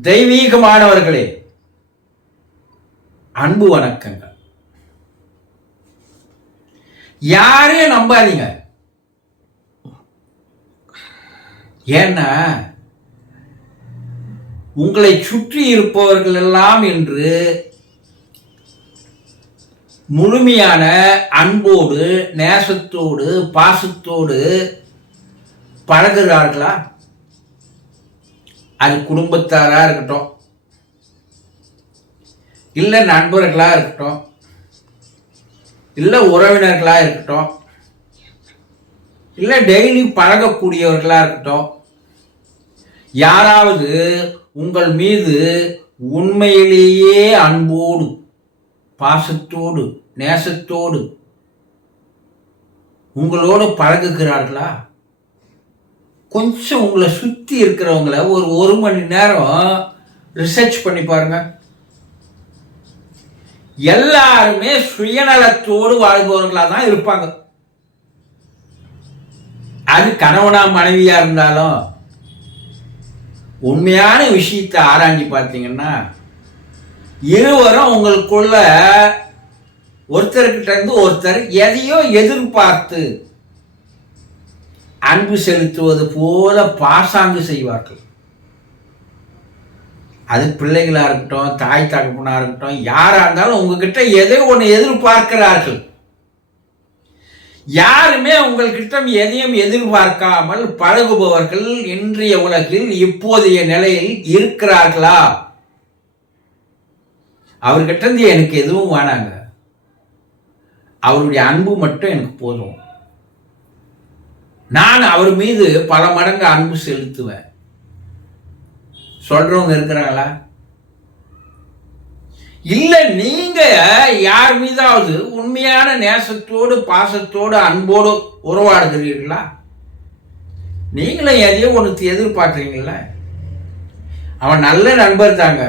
தெய்வீகமானவர்களே அன்பு வணக்கங்கள். யாரையும் நம்பாதீங்க. ஏன்னா உங்களை சுற்றி இருப்பவர்கள் எல்லாம் என்று முழுமையான அன்போடு நேசத்தோடு பாசத்தோடு பழகுகிறார்களா? அது குடும்பத்தாராக இருக்கட்டும். இல்லை நண்பர்களாக இருக்கட்டும். இல்லை உறவினர்களாக இருக்கட்டும். இல்லை டெய்லி பழகக்கூடியவர்களாக இருக்கட்டும். யாராவது உங்கள் மீது உண்மையிலேயே அன்போடு பாசத்தோடு நேசத்தோடு உங்களோடு பழகுகிறார்களா? கொஞ்சம் உங்களை சுற்றி இருக்கிறவங்கள ஒரு ஒரு மணி நேரம் ரிசர்ச் பண்ணி பாருங்க. எல்லாருமே சுயநலத்தோடு வாழ்பவர்களாக தான் இருப்பாங்க. அது கணவனா மனைவியா இருந்தாலும் உண்மையான விஷயத்தை ஆராய்ஞ்சு பார்த்தீங்கன்னா இருவரும் உங்களுக்குள்ள ஒருத்தர்கிட்ட இருந்து ஒருத்தர் எதையோ எதிர்பார்த்து அன்பு செலுத்துவது போல பாசாங்கு செய்வார்கள். அது பிள்ளைகளாக இருக்கட்டும் தாய் தகப்பனாக இருக்கட்டும் யாராக இருந்தாலும் உங்ககிட்ட எதை ஒன்று எதிர்பார்க்கிறார்கள். யாருமே உங்கள்கிட்ட எதையும் எதிர்பார்க்காமல் பழகுபவர்கள் இன்றைய உலகில் இப்போதைய நிலையில் இருக்கிறார்களா? அவர்கிட்ட இருந்து எனக்கு எதுவும் வேணாங்க. அவருடைய அன்பு மட்டும் எனக்கு போதும். நான் அவர் மீது பல மடங்கு அன்பு செலுத்துவேன். சொல்றவங்க இருக்கிறாங்களா? இல்ல நீங்க யார் மீதாவது உண்மையான நேசத்தோடு பாசத்தோடு அன்போடு உறவாடுகிறீர்களா? நீங்களும் எதையோ ஒன்று எதிர்பார்க்குறீங்கள? அவன் நல்ல நண்பர் தாங்க.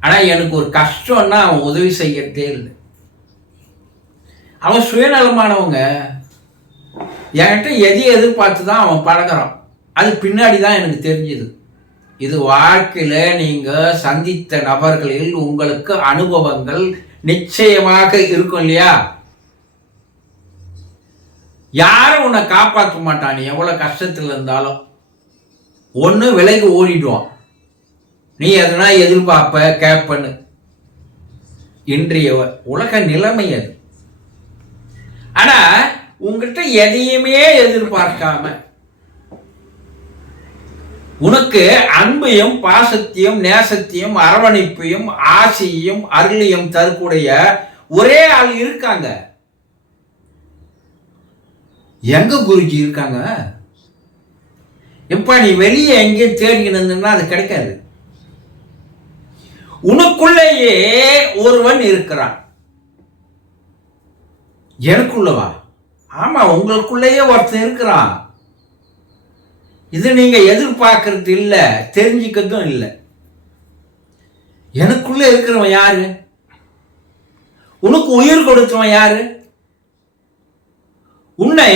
ஆனால் எனக்கு ஒரு கஷ்டம்னா அவன் உதவி செய்யறதே இல்லை. அவன் சுயநலமானவங்க. என்கிட்ட எதை எதிர்பார்த்து தான் அவன் பழகுறான். அது பின்னாடி தான் எனக்கு தெரிஞ்சுது. இது வாழ்க்கையில் நீங்கள் சந்தித்த நபர்களில் உங்களுக்கு அனுபவங்கள் நிச்சயமாக இருக்கும் இல்லையா? யாரும் உன்னை காப்பாற்ற மாட்டான்? நீ எவ்வளோ கஷ்டத்தில் இருந்தாலும். ஒன்று விலைக்கு ஓடிடுவான். நீ எதுனா எதிர்பார்ப்ப கேட்பன்னு இன்றைய உலக நிலைமை அது. ஆனால் உங்ககிட்ட எதையுமே எதிர்பார்க்காம. உனக்கு அன்பையும் பாசத்தையும் நேசத்தையும் அரவணைப்பையும் ஆசையும் அருளையும் தரக்கூடிய ஒரே ஆள் இருக்காங்க. எங்க குருஜி இருக்காங்க? எப்ப நீ வெளியே எங்கேயும் தேடிக்கணுன்னா அது கிடைக்காது. உனக்குள்ளேயே ஒருவன் இருக்கிறான். எனக்குள்ளவா? ஆமாம் உங்களுக்குள்ளேயே ஒருத்தன் இருக்கிறான். இது நீங்கள் எதிர்பார்க்கறது இல்லை தெரிஞ்சுக்கிறதும் இல்லை. எனக்குள்ளே இருக்கிறவன் யாரு? உனக்கு உயிர் கொடுத்தவன் யாரு? உன்னை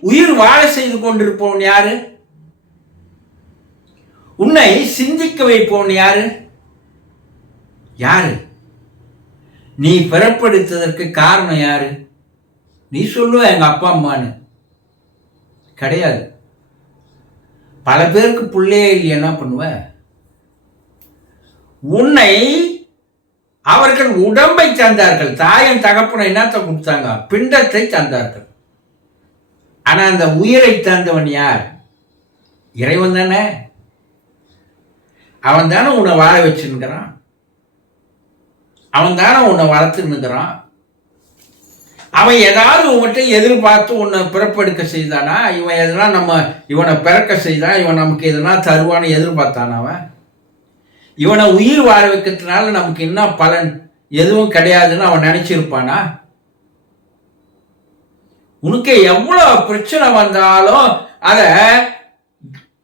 உயிர் வாழ செய்து கொண்டிருப்பவன் யாரு? உன்னை சிந்திக்க வைப்பவன் யாரு? யாரு? நீ பிறப்படுத்ததற்கு காரணம் யாரு? நீ சொல்லுவ எங்க அப்பா அம்மான்னு. கிடையாது. பல பேருக்கு பிள்ளையே இல்லை என்ன பண்ணுவ? உன்னை அவர்கள் உடம்பை தந்தார்கள் தாயன் தகப்பனை என்னத்தை கொடுத்தாங்க? பிண்டத்தை தந்தார்கள் ஆனா அந்த உயிரை தந்தவன் யார்? இறைவன் தானே. அவன் தானே உன்னை வாழ வச்சுருக்கிறான். அவன் தானே உன்னை வளர்த்துன்னுக்கிறான் அவன் ஏதாவது உங்கள்கிட்ட எதிர்பார்த்து உன்னை பிறப்பெடுக்க செய்தானா? இவன் எதனா நம்ம இவனை பிறக்க செய்தான் இவன் நமக்கு எதனா தருவான்னு எதிர்பார்த்தானா அவன்? இவனை உயிர் வாழ வைக்கிறதுனால நமக்கு என்ன பலன்? எதுவும் கிடையாதுன்னு அவன் நினைச்சிருப்பானா? உனக்கு எவ்வளோ பிரச்சனை வந்தாலும் அதை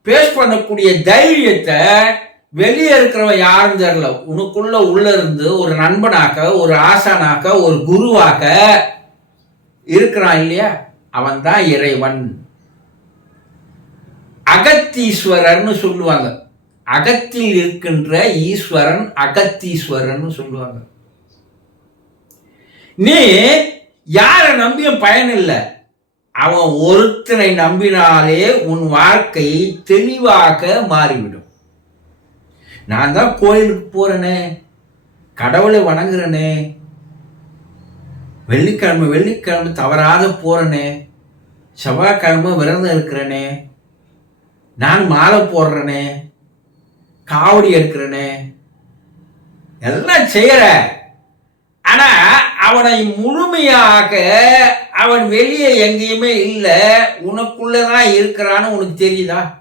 பேஸ் பண்ணக்கூடிய தைரியத்தை வெளியே இருக்கிறவன் யாரும் தெரியல. உனக்குள்ள உள்ள இருந்து ஒரு நண்பனாக்க ஒரு ஆசானாக ஒரு குருவாக இருக்கிறான் இல்லையா? அவன் தான் இறைவன். அகத்தீஸ்வரர்னு சொல்லுவாங்க. அகத்தில் இருக்கின்ற ஈஸ்வரன் அகத்தீஸ்வரன் சொல்லுவாங்க. நீ யாரை நம்பியும் பயன் இல்லை அவன் ஒருத்தனை நம்பினாலே உன் வாழ்க்கை தெளிவாக மாறிவிடும். நான் தான் கோயிலுக்கு போறேனே கடவுளை வணங்குறேனே வெள்ளிக்கிழமை வெள்ளிக்கிழமை தவறாத போறனே. செவ்வாய்க்கிழமை விரதம் இருக்கிறனே. நான் மாலை போடுறனே. காவடி எடுக்கிறனே. எல்லாம் செய்யற. ஆனா அவனை முழுமையாக அவன் வெளியே எங்கேயுமே இல்லை. உனக்குள்ளதான் இருக்கிறான்னு உனக்கு தெரியுதா?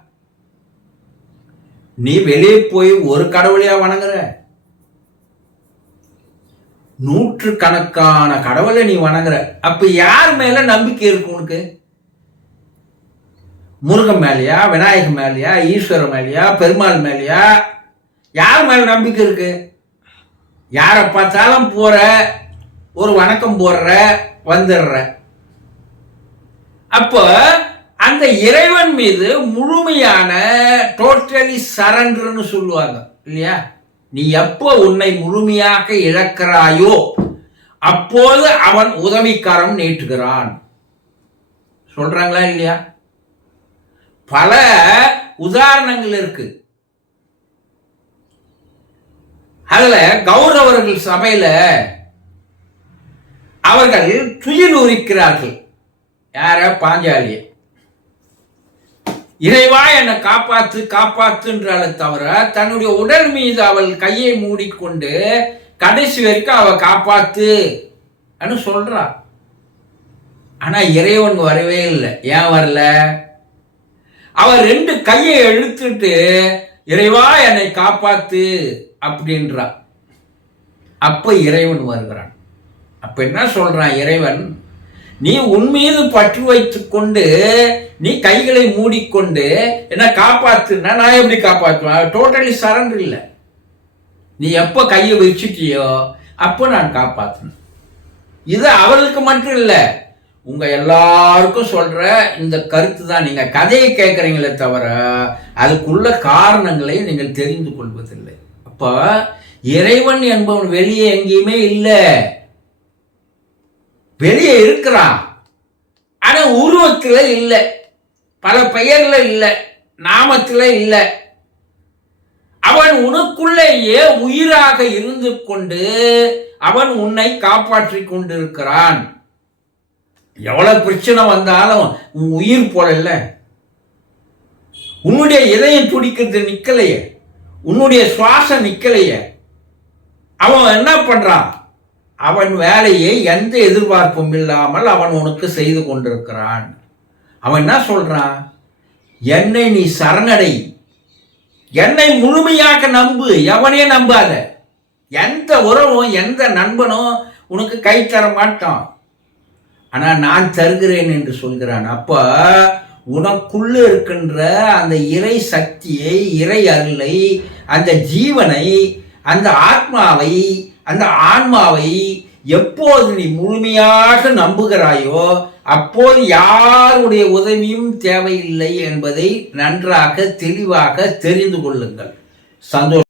நீ வெளியே போய் ஒரு கடவுளையா வணங்குற. நூற்று கணக்கான கடவுளை நீ வணங்குற. அப்ப யார் மேல நம்பிக்கை இருக்கு உனக்கு? முருகன் மேலையா விநாயகர் மேலையா ஈஸ்வரன் மேலையா பெருமாள் மேலையா? யார் மேல நம்பிக்கை இருக்கு? யாரை பார்த்தாலும் போற ஒரு வணக்கம் போடுற வந்துடுற. அப்போ அந்த இறைவன் மீது முழுமையான டோட்டலி சரண்டர்னு சொல்லுவாங்க. இல்லையா? நீ எப்போ உன்னை முழுமையாக இழக்கிறாயோ அப்போது அவன் உதவிக்காரம் நீட்டுகிறான். சொல்றாங்களா இல்லையா? பல உதாரணங்கள் இருக்கு. அதுல கௌரவர்கள் சபையில அவர்கள் துயில் உரிக்கிறார்கள் யார? பாஞ்சாலியை. இறைவா என்னை காப்பாத்து காப்பாத்துன்றால தவிர தன்னுடைய உடல் மீது அவள் கையை மூடிக்கொண்டு கடைசி வரைக்கும் அவ காப்பாத்து அப்படின்னு சொல்றா. ஆனா இறைவன் வரவே இல்லை. ஏன் வரல? அவர் ரெண்டு கையை இழுத்துட்டு இறைவா என்னை காப்பாத்து அப்படின்றா. அப்ப இறைவன் வருகிறான். அப்ப என்ன சொல்றான் இறைவன்? நீ உன் மீது பற்று வைத்துக் கொண்டு நீ கைகளை மூடிக்கொண்டு என்ன காப்பாத்துனா நான் எப்படி காப்பாற்றுவேன் டோட்டலி சரண்டர் இல்லை. நீ எப்போ கையை வச்சுட்டியோ அப்போ நான் காப்பாற்றணும் இது அவர்களுக்கு மட்டும் இல்லை. உங்கள் எல்லாருக்கும் சொல்கிற இந்த கருத்து தான் நீங்கள் கதையை கேட்குறீங்களே தவிர அதுக்குள்ள காரணங்களை நீங்கள் தெரிந்து கொள்வதில்லை. அப்போ இறைவன் என்பவன் வெளியே எங்கேயுமே இல்லை. வெளியே இருக்கிறான். ஆனால் உருவத்தில் இல்லை. பல பெயரில் இல்லை. நாமத்தில் இல்லை. அவன் உனக்குள்ளேயே உயிராக இருந்து கொண்டு அவன் உன்னை காப்பாற்றி கொண்டிருக்கிறான். எவ்வளவு பிரச்சனை வந்தாலும் உன் உயிர் போடல உன்னுடைய இதயம் துடிக்கிறது நிற்கலையே உன்னுடைய சுவாசம் நிற்கலையே அவன் என்ன பண்றான்? அவன் வேலையை எந்த எதிர்பார்ப்பும் இல்லாமல் அவன் உனக்கு செய்து கொண்டிருக்கிறான். அவன் என்ன சொல்றான்? என்னை நீ சரணடை. என்னை முழுமையாக நம்பு. எவனே நம்பாத. எந்த உறவும் எந்த நண்பனும் உனக்கு கை தர மாட்டான். ஆனால் நான் தருகிறேன் என்று சொல்கிறான். அப்போ உனக்குள்ள இருக்கின்ற அந்த இறை சக்தியை இறை அருளை அந்த ஜீவனை அந்த ஆத்மாவை அந்த ஆன்மாவை எப்போது நீ முழுமையாக நம்புகிறாயோ அப்போது யாருடைய உதவியும் தேவையில்லை என்பதை நன்றாக தெளிவாக தெரிந்து கொள்ளுங்கள். சந்தோஷம்.